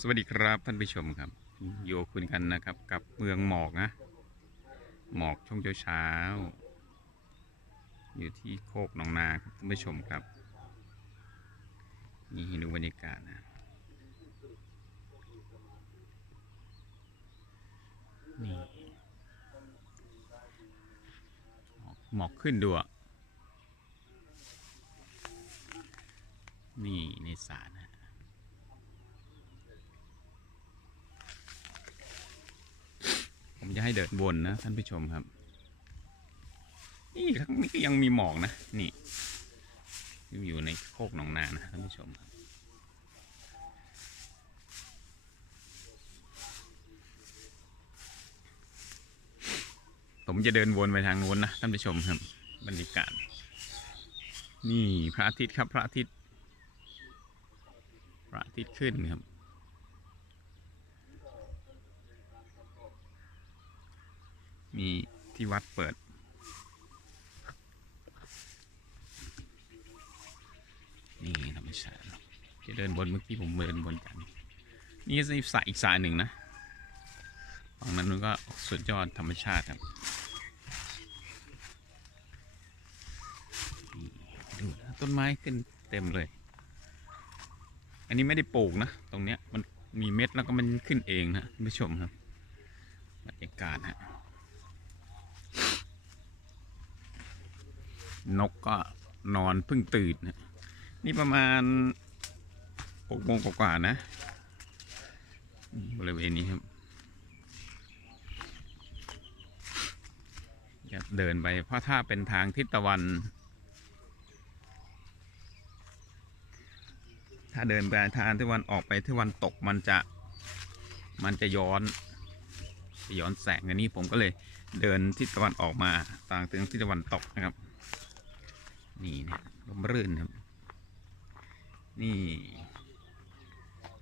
สวัสดีครับท่านผู้ชมครับโยคุยกันนะครับ กับเมืองหมอกนะ หมอกช่วงเช้า อยู่ที่โคกหนองนาครับท่านผู้ชมครับ นี่ดูบรรยากาศนะ นี่หมอกหมอกขึ้นดูอะนี่ในสาระนะ ผมจะให้เดินวนนะท่านผู้ชมครับ นี่ข้างนี้ก็ยังมีหมอกนะ นี่อยู่ในโคกหนองนานะท่านผู้ชมครับผมจะเดินวนไปทางนู้นนะท่านผู้ชมครับ บรรยากาศนี่พระอาทิตย์ครับพระอาทิตย์ พระอาทิตย์ขึ้นครับ มีที่วัดเปิด นี่ธรรมชาติจะเดินบนเมื่อกี้ผมเดินบนกัน นี่ก็อีกสายอีกสายหนึ่งนะฝั่งนั้นมันก็สุดยอดธรรมชาติครับดูนะต้นไม้ขึ้นเต็มเลย อันนี้ไม่ได้ปลูกนะ ตรงเนี้ยมันมีเม็ดแล้วก็มันขึ้นเองนะท่านผู้ชมครับบรรยากาศฮะ นกก็นอนเพิ่งตื่นนี่ประมาณหกโมงกว่าๆนะ บริเวณนี้ครับอย่าเดินไปเพราะถ้าเป็นทางทิศตะวัน ถ้าเดินไปทางทิศตะวันออกไปทิศตะวันตกมันจะมันจะย้อนย้อนแสงอันนี้ผมก็เลยเดินทิศตะวันออกมาทางถึงทิศตะวันตกนะครับ นี่นะลมรื่นครับ นี่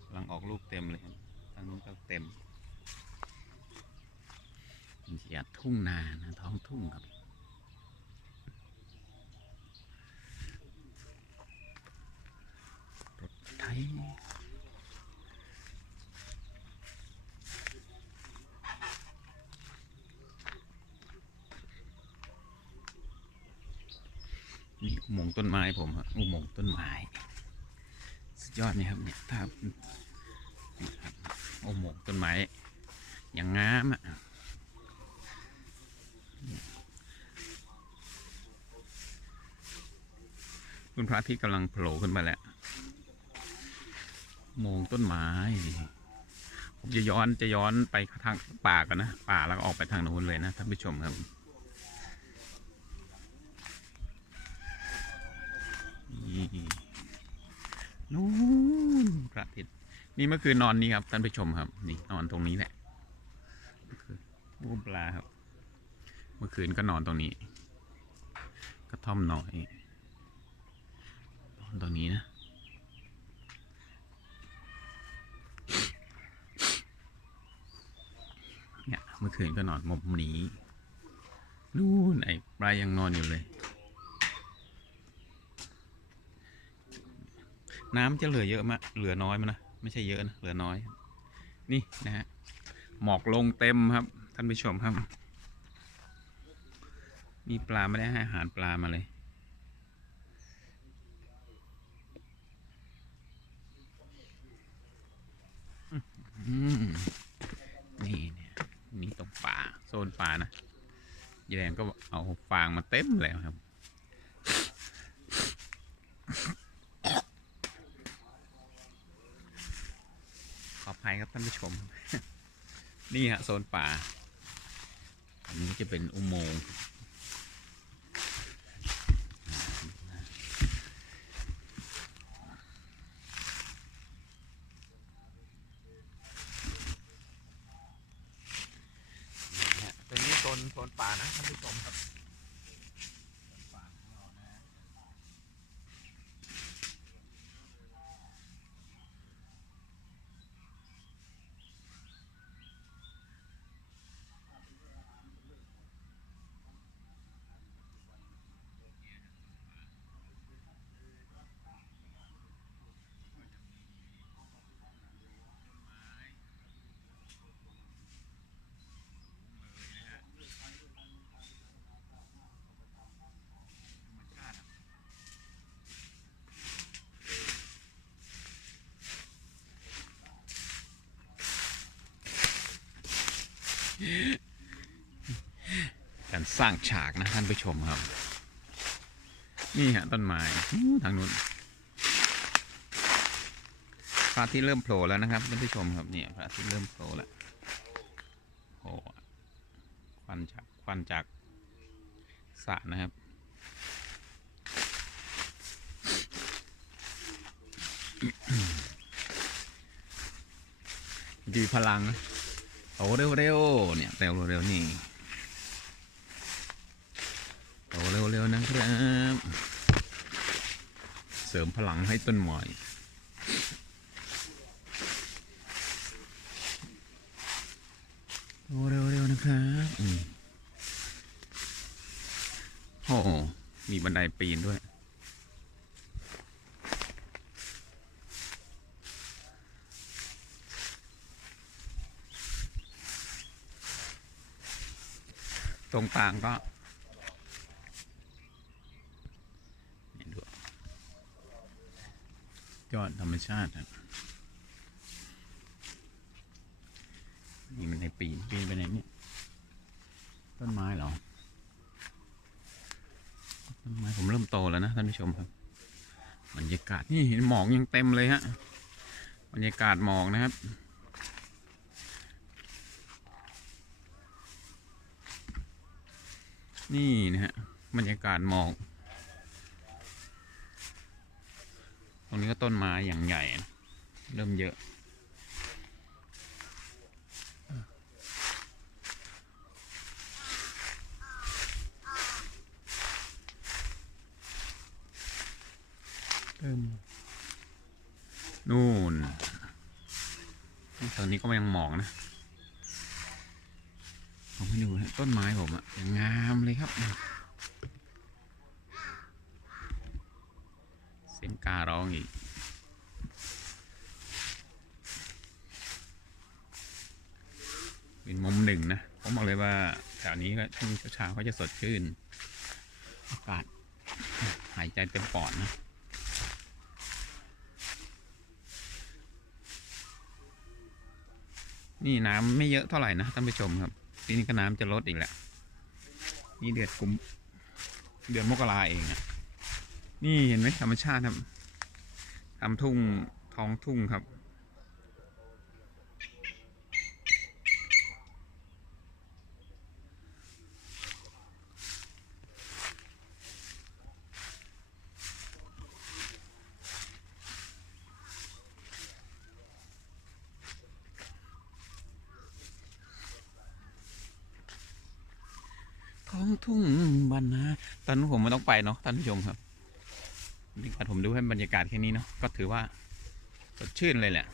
กำลังออกลูกเต็มเลยครับทางนู้นก็เต็มบรรยากาศทุ่งนานะท้องทุ่งครับรถไถนี่ อุโมงค์ต้นไม้ผมอะอุโมงค์ต้นไม้สุดยอดนี่ครับเนี่ยถ้าอุโมงค์ต้นไม้อย่างงามอะคุณพระทิตย์กำลังโผล่ขึ้นมาแล้วอุโมงต้นไม้ ผมจะย้อนจะย้อนไปทางป่ากันนะ ป่าแล้วก็ออกไปทางโน้นเลยนะท่านผู้ชมครับ นี่ นู่นพระอาทิตย์นี่เมื่อคืนนอนนี่ครับท่านผู้ชมครับ นี่นอนตรงนี้แหละเมื่อคืนวูปลาครับ เมื่อคืนก็นอนตรงนี้กระท่อมน้อยนอนตรงนี้นะเนี่ยเมื่อคืนก็นอนมุมนี้นู่นไอ้ปลายังนอนอยู่เลย น้ำจะเหลือเยอะมะเหลือน้อยมั้นะไม่ใช่เยอะนะเหลือน้อย นี่นะฮะหมอกลงเต็มครับ ท่านผู้ชมครับ มีปลาไม่ได้ให้อาหารปลามาเลยอืมนี่เนี่ยนี่ตรงป่าโซนป่านะยายแดงก็เอาฟางมาเต็มเลยครับ ขออ ภัยครับท่านผู้ชม นี่ฮะโซนป่า อันนี้จะเป็นอุโมงค์เป็นนี่โซนโซนป่านะท่านผู้ชมครับ สร้างฉากนะท่านผู้ชมครับ นี่ฮะต้นไม้ทางนู้นพระที่เริ่มโผล่แล้วนะครับท่านผู้ชมครับเนี่ยพระที่เริ่มโผล่แล้วโอ้ควันจากควันจากสระนะครับดีพลังนะโตเร็วๆเนี่ยเร็วเร็วๆนี่โต เร็วๆนะครับ เสริมพลังให้ต้นไม้โตเร็วๆนะครับอืมโอ้โหมีบันไดปีนด้วยตรงกลางก็เนี่ยดู ยอดธรรมชาติครับนี่มันในปีนปีนไปไหนเนี่ย ต้นไม้เหรอ ต้นไม้ผมเริ่มโตแล้วนะท่านผู้ชมครับ บรรยากาศนี่เห็นหมอกยังเต็มเลยฮะ บรรยากาศหมอกนะครับนี่นะฮะบรรยากาศหมอก ตรงนี้ก็ต้นไม้อย่างใหญ่นะเริ่มเยอะ เริ่มนู่นนี่ตอนนี้ก็ยังหมอกนะผมให้ดูนะต้นไม้ผมอะยังงามเลยครับ เสียงการ้องอีก เป็นมุมหนึ่งนะผมบอกเลยว่าแถวนี้ก็ช่วงเช้าๆก็จะสดชื่น อากาศหายใจเต็มปอดนะนี่น้ำไม่เยอะเท่าไหร่นะท่านผู้ชมครับทีนี้ก็น้ำจะลดอีกแหละนี่เดือนกุมเดือนมกราเองอะนี่เห็นไหมธรรมชาติครับ ทำทุ่งท้องทุ่งครับ ท้องทุ่งบันนาตอนนั้นผมไม่ต้องไปเนาะท่านผู้ชมครับ นี่การผมดูให้บรรยากาศแค่นี้เนาะก็ถือว่าสดชื่นเลยแหละ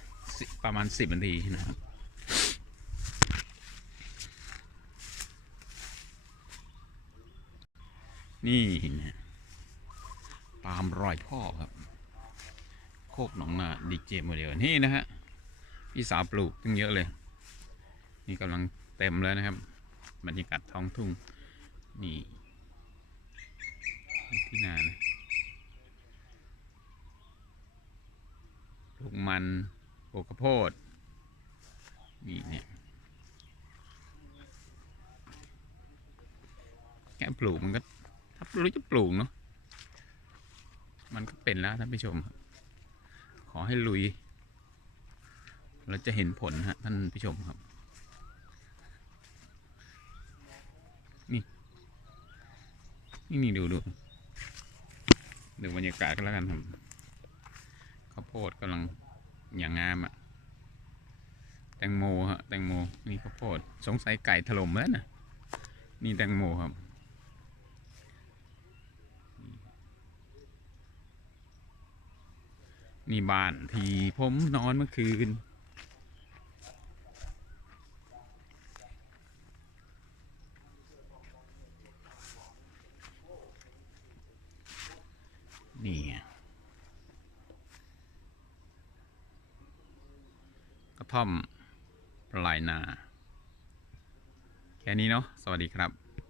ประมาณสิบนาทีนะครับนี่นะตามรอยพ่อครับ โคกหนองนาดีเจโมเดลนี่นะฮะพี่สาวปลูกตั้งเยอะเลย นี่กำลังเต็มแล้วนะครับ บรรยากาศท้องทุ่ง นี่ ที่นานะ ลูกมันปลูกข้าวโพดนี่เนี่ยแค่ปลูกมันก็ถ้ารู้จะปลูกเนาะมันก็เป็นแล้วท่านผู้ชม ขอให้ลุย เราจะเห็นผลฮะท่านผู้ชมครับ นี่ นี่ดูดูดูบรรยากาศก็แล้วกันครับ ข้าวโพดกำลังอย่างงามอะ่ะ แตงโมฮะแตงโมนี่ข้าวโพดสงสัยไก่ถล่มแล้วนะนี่แตงโมครับนี่บ้านที่ผมนอนเมื่อคืนไงกระ ท่อมปลายนา แค่นี้เนาะ สวัสดีครับ